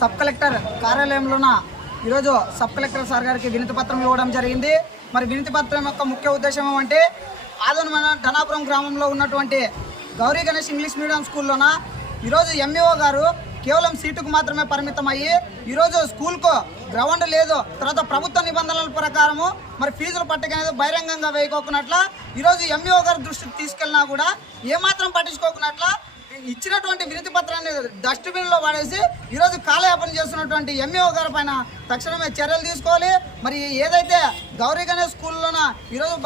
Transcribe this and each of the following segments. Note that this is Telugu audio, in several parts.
సబ్ కలెక్టర్ కార్యాలయంలోన ఈరోజు సబ్ కలెక్టర్ సార్ గారికి వినతి పత్రం ఇవ్వడం జరిగింది. మరి వినతి పత్రం యొక్క ముఖ్య ఉద్దేశం ఏమంటే ఆదోని ధనాపురం గ్రామంలో ఉన్నటువంటి గౌరీ గణేష్ ఇంగ్లీష్ మీడియం స్కూల్లోన ఈరోజు ఎంఈఓ గారు కేవలం సీటుకు మాత్రమే పరిమితం అయ్యి ఈరోజు స్కూల్కు గ్రౌండ్ లేదు, తర్వాత ప్రభుత్వ నిబంధనల ప్రకారము మరి ఫీజుల పట్టిక అనేది బహిరంగంగా వేయకోకున్నట్ల ఈరోజు ఎంఈఓ గారి దృష్టికి తీసుకెళ్ళినా కూడా ఏమాత్రం పట్టించుకోకున్నట్ల ఇచ్చినటువంటి వినతి పత్రాన్ని డస్ట్బిన్లో పడేసి ఈరోజు కాలయాపన చేస్తున్నటువంటి ఎంఈఓ గారి పైన తక్షణమే చర్యలు తీసుకోవాలి. మరి ఏదైతే గౌరీ గణేష్ స్కూల్లోన ఈరోజు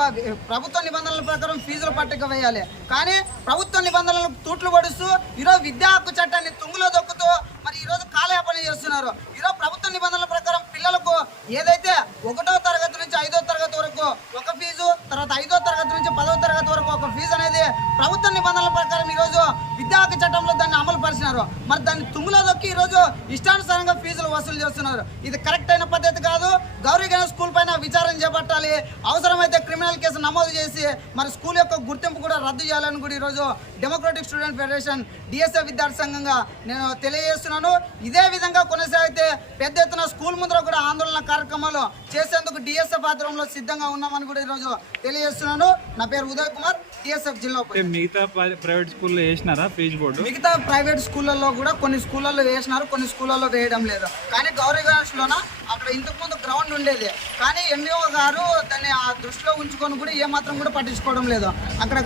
ప్రభుత్వ నిబంధనల ప్రకారం ఫీజుల పట్టిక వేయాలి, కానీ ప్రభుత్వ నిబంధనలకు తూట్లు పడుస్తూ ఈరోజు విద్యా హక్కు చట్టాన్ని తుంగులో దొక్కుతూ మరి ఈరోజు కాలయాపన చేస్తున్నారు. ఈరోజు ప్రభుత్వ నిబంధనల ప్రకారం పిల్లలకు ఏదైతే 1వ తరగతి నుంచి 5వ తరగతి వరకు ఒక ఫీజు, తర్వాత 5వ తరగతి నుంచి 10వ తరగతి వరకు ఒక ఫీజు అనేది ప్రభుత్వ నిబంధనల ప్రకారం ఈరోజు విద్యా హక్కు చట్టంలో దాన్ని అమలు పరిచినారు. మరి దాన్ని తుంగులో దొక్కి ఈరోజు ఇష్టానుసారంగా ఫీజులు వసూలు చేస్తున్నారు. ఇది కరెక్ట్ అయిన పద్ధతి కాదు. గౌరీ గణేష్ స్కూల్ పైన విచారణ చేపట్టాలి, అవసరమైతే క్రిమినల్ కేసు నమోదు చేసి మరి స్కూల్ యొక్క గుర్తింపు కూడా రద్దు చేయాలని కూడా ఈరోజు డెమోక్రటిక్ స్టూడెంట్ ఫెడరేషన్ డిఎస్ఎఫ్ విద్యార్థి సంఘంగా నేను తెలియజేస్తున్నాను. ఇదే విధంగా కొనసాగితే పెద్ద ఎత్తున స్కూల్ ముందర కూడా ఆందోళన కార్యక్రమాలు చేసేందుకు డిఎస్ఎఫ్ ఆధ్వర్యంలో సిద్ధంగా ఉన్నామని కూడా ఈరోజు తెలియజేస్తున్నాను. నా పేరు ఉదయ్ కుమార్, డిఎస్ఎఫ్ జిల్లా. మిగతా ప్రైవేట్ స్కూల్లో వేసినారా ఫీజు బోర్డు? మిగతా ప్రైవేట్ స్కూళ్ళల్లో కూడా కొన్ని స్కూళ్ళల్లో వేసినారు, కొన్ని స్కూళ్ళల్లో వేయడం లేదు. కానీ గౌరీ గణేష్లోన అక్కడ ఇంతకుముందు గ్రౌండ్ ఉండేది, కానీ ఎంఈఓ గారు దాన్ని ఆ దృష్టిలో ఉంచుకొని కూడా ఏమాత్రం కూడా పట్టించుకోవడం లేదు. అక్కడ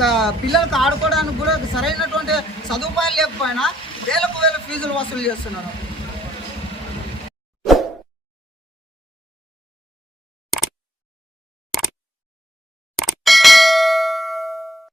పిల్లలకు ఆడుకోవడానికి కూడా సరైనటువంటి సదుపాయాలు లేకపోయినా వేలకు వేల ఫీజులు వసూలు చేస్తున్నారు.